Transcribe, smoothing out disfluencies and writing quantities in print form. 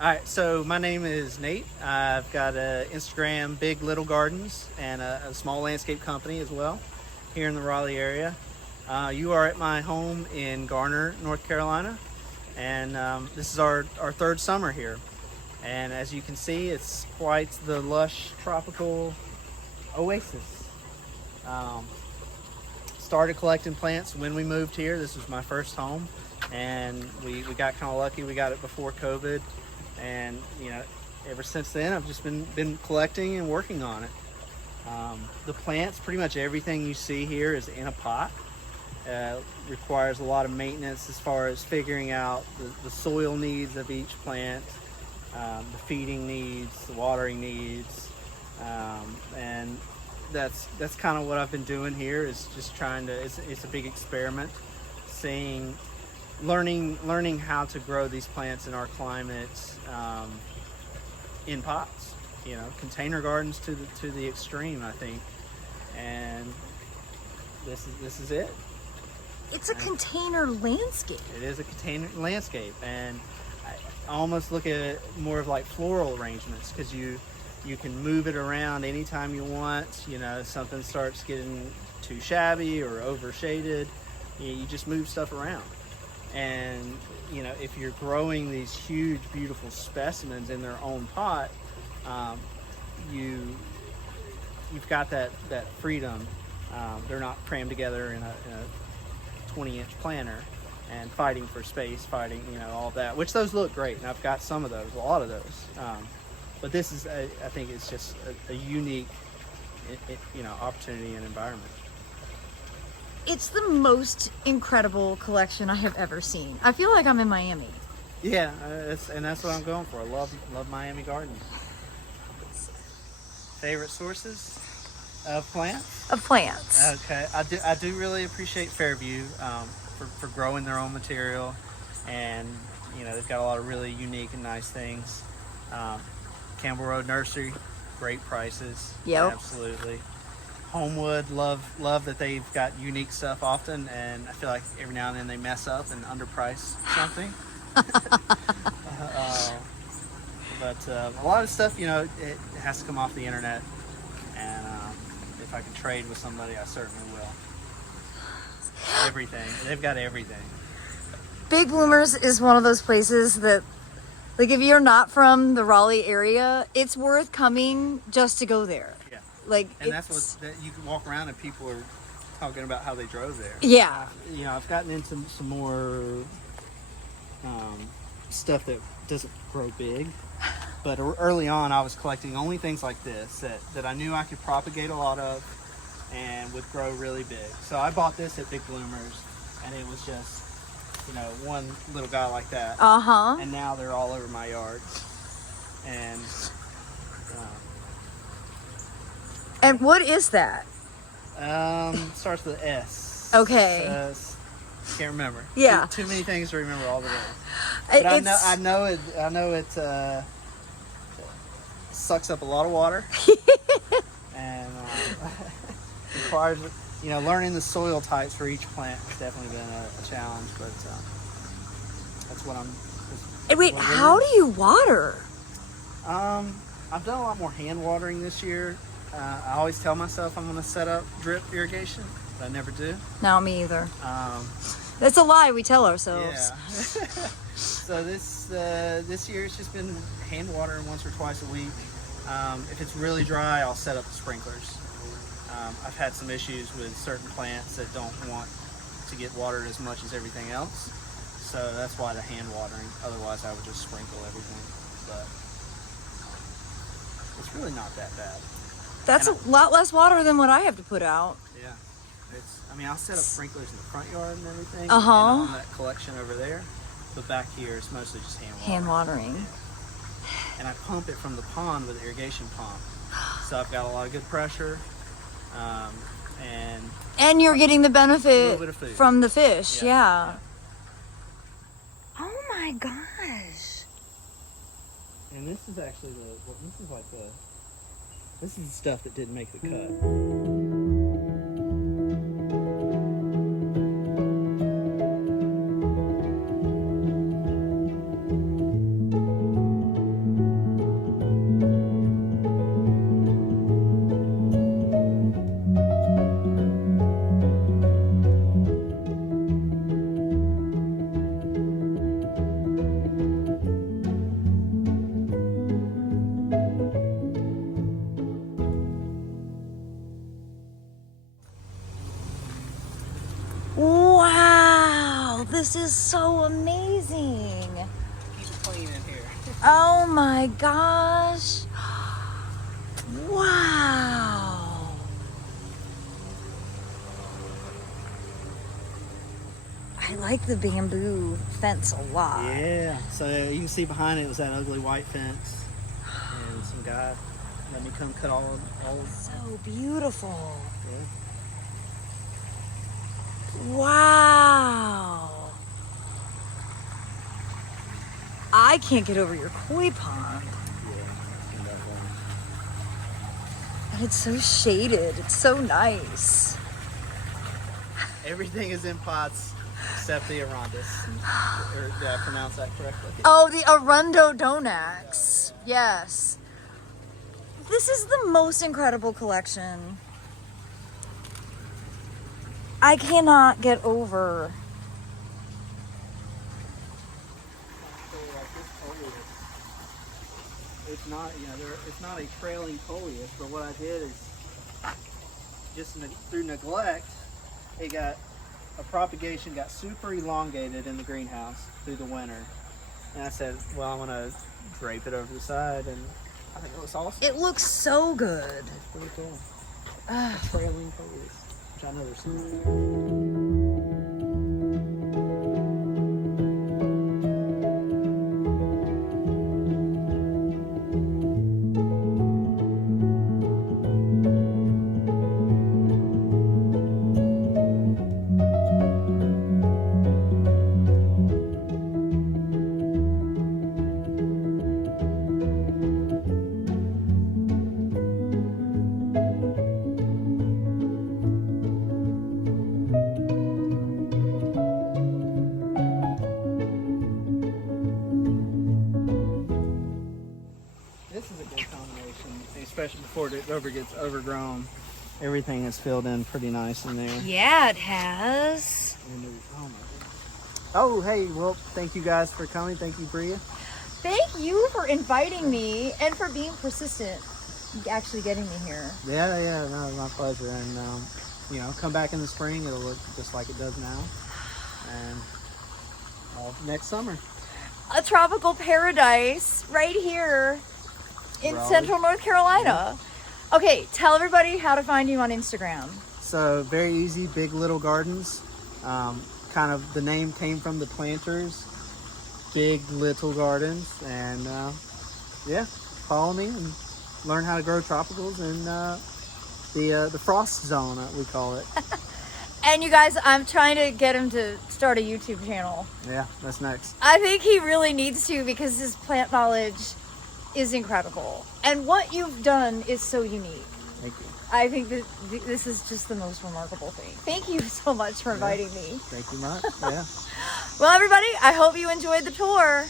All right, so my name is Nate. I've got a Instagram, Big Little Gardens, and a small landscape company as well here in the Raleigh area. You are at my home in Garner, North Carolina, and this is our third summer here. And as you can see, it's quite the lush tropical oasis. Um, Started collecting plants when we moved here. This was my first home, and we got kind of lucky. We got it before COVID. And ever since then I've just been collecting and working on it. The plants, pretty much everything you see here is in a pot. Requires a lot of maintenance as far as figuring out the soil needs of each plant, the feeding needs, the watering needs, and that's kind of what I've been doing here, is just trying to, it's a big experiment, learning how to grow these plants in our climate, in pots, container gardens to the extreme, I think. And this is it. It's a container landscape. It is a container landscape, and I almost look at it more of like floral arrangements, because you can move it around anytime you want. Something starts getting too shabby or overshaded, you just move stuff around. And if you're growing these huge, beautiful specimens in their own pot, you've got that freedom. They're not crammed together in a 20-inch planter and fighting for space, all that, which those look great, and I've got some of those, a lot of those. But this is, I think it's just a unique, opportunity and environment. It's the most incredible collection I have ever seen. I feel like I'm in Miami. Yeah, that's what I'm going for. I love Miami Gardens. Favorite sources of plants? Of plants. Okay, I do really appreciate Fairview for growing their own material, and they've got a lot of really unique and nice things. Campbell Road Nursery, great prices. Yep. Absolutely. Homewood, love that they've got unique stuff often, and I feel like every now and then they mess up and underprice something. But a lot of stuff, it has to come off the internet, and if I can trade with somebody, I certainly will. Everything. They've got everything. Big Bloomers is one of those places that, like, if you're not from the Raleigh area, it's worth coming just to go there. Yeah. Like, and that's what you can walk around and people are talking about how they drove there. Yeah. I've gotten into some more stuff that doesn't grow big, but early on I was collecting only things like this that I knew I could propagate a lot of and would grow really big. So I bought this at Big Bloomers, and it was just one little guy like that. And now they're all over my yard. And what is that? Starts with S. Okay. Can't remember. Yeah. Too many things to remember all the way. But I know it sucks up a lot of water. And requires, learning the soil types for each plant has definitely been a challenge, but that's what I'm. Wait, how do you water? I've done a lot more hand watering this year. I always tell myself I'm going to set up drip irrigation, but I never do. No, me either. That's a lie we tell ourselves. Yeah. So this year it's just been hand watering once or twice a week. If it's really dry, I'll set up the sprinklers. I've had some issues with certain plants that don't want to get watered as much as everything else, so that's why the hand watering. Otherwise I would just sprinkle everything, but it's really not that bad. That's a lot less water than what I have to put out. Yeah, I'll set up sprinklers in the front yard and everything, and Uh-huh. on that collection over there, but back here it's mostly just hand watering. Yeah. And I pump it from the pond with an irrigation pump, so I've got a lot of good pressure, And you're getting the a benefit little bit of food from the fish. Yeah. Yeah. Oh my gosh. And this is actually this is the stuff that didn't make the cut. This is so amazing. Keep it clean in here. Oh my gosh. Wow. I like the bamboo fence a lot. Yeah, so you can see behind it was that ugly white fence, and some guy let me come cut all. So beautiful. Yeah. Wow. I can't get over your koi pond. Yeah, in that way. And it's so shaded. It's so nice. Everything is in pots except the arundus. Or did I pronounce that correctly? Oh, the Arundodonax. Yes. This is the most incredible collection. I cannot get over. It's not, it's not a trailing coleus, but what I did is just through neglect, a propagation got super elongated in the greenhouse through the winter. And I said, well, I'm gonna drape it over the side, and I think it looks awesome. It looks so good. It's pretty cool. A trailing coleus, which I know there's some. This is a good combination, especially before it gets overgrown. Everything is filled in pretty nice in there. Yeah, it has. Oh, hey, well, thank you guys for coming. Thank you, Bria. Thank you for inviting me and for being persistent, actually getting me here. Yeah, no, my pleasure. And, come back in the spring. It'll look just like it does now. And next summer. A tropical paradise right here in Raleigh. Central North Carolina. Okay, tell everybody how to find you on Instagram. So very easy, Big Little Gardens. Kind of the name came from the planters, Big Little Gardens, and follow me and learn how to grow tropicals in the frost zone, we call it. And you guys, I'm trying to get him to start a YouTube channel. Yeah, that's next. I think he really needs to because his plant knowledge is incredible. And what you've done is so unique. Thank you. I think that this is just the most remarkable thing. Thank you so much for inviting me. Thank you much. Yeah. Well, everybody, I hope you enjoyed the tour.